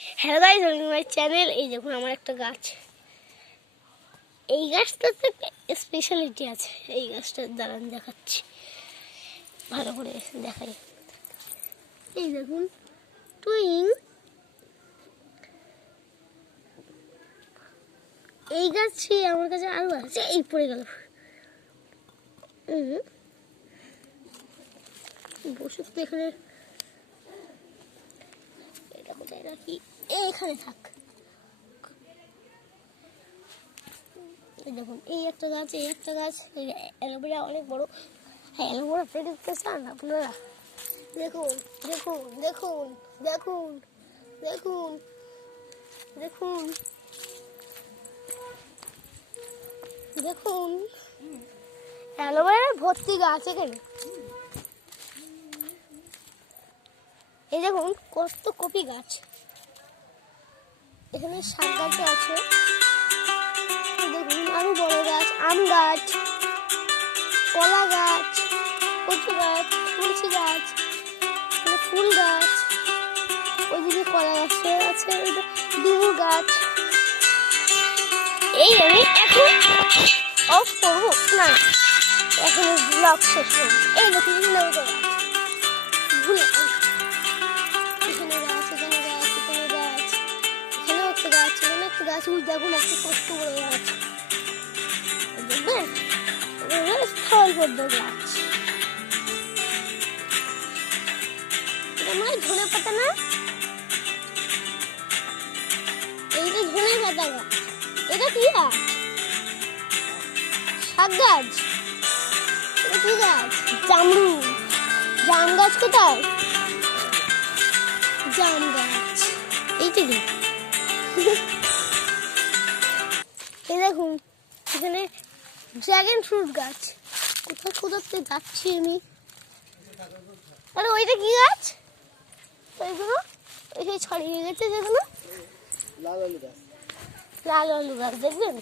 Hello guys, welcome to my channel. এই দেখুন আমার একটা গাছ। এই গাছটাতে একটা স্পেশালিটি আছে। এই গাছটার দাঁড়ান দেখাচ্ছি, ভালো করে দেখাই। এই দেখুন টুইং। এই গাছটি আমার কাছে আরো আছে। এই পড়ে গেল। বসে তো এখানে, এটা কোথায় রাখি? এইখানে থাক। দেখুন এই একটা গাছ, এই একটা গাছ। অ্যালোভেরা অনেক বড়। হ্যাঁ, অ্যালোভেরা দেখতে চান আপনারা? দেখুন দেখুন দেখুন দেখুন দেখুন দেখুন দেখুন অ্যালোভেরার ভর্তি গাছ এখানে। এই দেখুন কত কপি গাছ। এখানে শাক গাছও আছে। দেখুন আরো বড় গাছ, আম গাছ, কলা গাছ, কচু গাছ, তুলসী গাছ, ফুল গাছ, ওইদিকে কলা গাছ আছে, ডিমু গাছ। এই আমি এখন অফ করবো না, এখন ব্লগ শেষ করবো। এই দেখুন ভুলে এখানে গাছ, এখানে গাছ, এখানে গাছ, এখানেও একটা গাছ, এখানে একটা গাছ। উঠ দেখুন একটা কষ্ট বড় গাছ, দেখবেন স্থল পদ্ম গাছ। এটা মানে ধনে পাতা না, এইটা ধনে পাতা গাছ। এটা কি গাছ? শাক গাছ। এটা কি গাছ? জামরু। জাম গাছ কোথায়? জাম গাছ এইটা কি? এই দেখুন এখানে ড্রাগন ফ্রুট গাছ। কোথায় কোথাতে যাচ্ছি আমি? আরে ওইটা কি গাছ? ওইগুলো ওই ছড়িয়ে গেছে যেগুলো। লাল আলু গাছ। লাল আলু গাছ দেখবেন।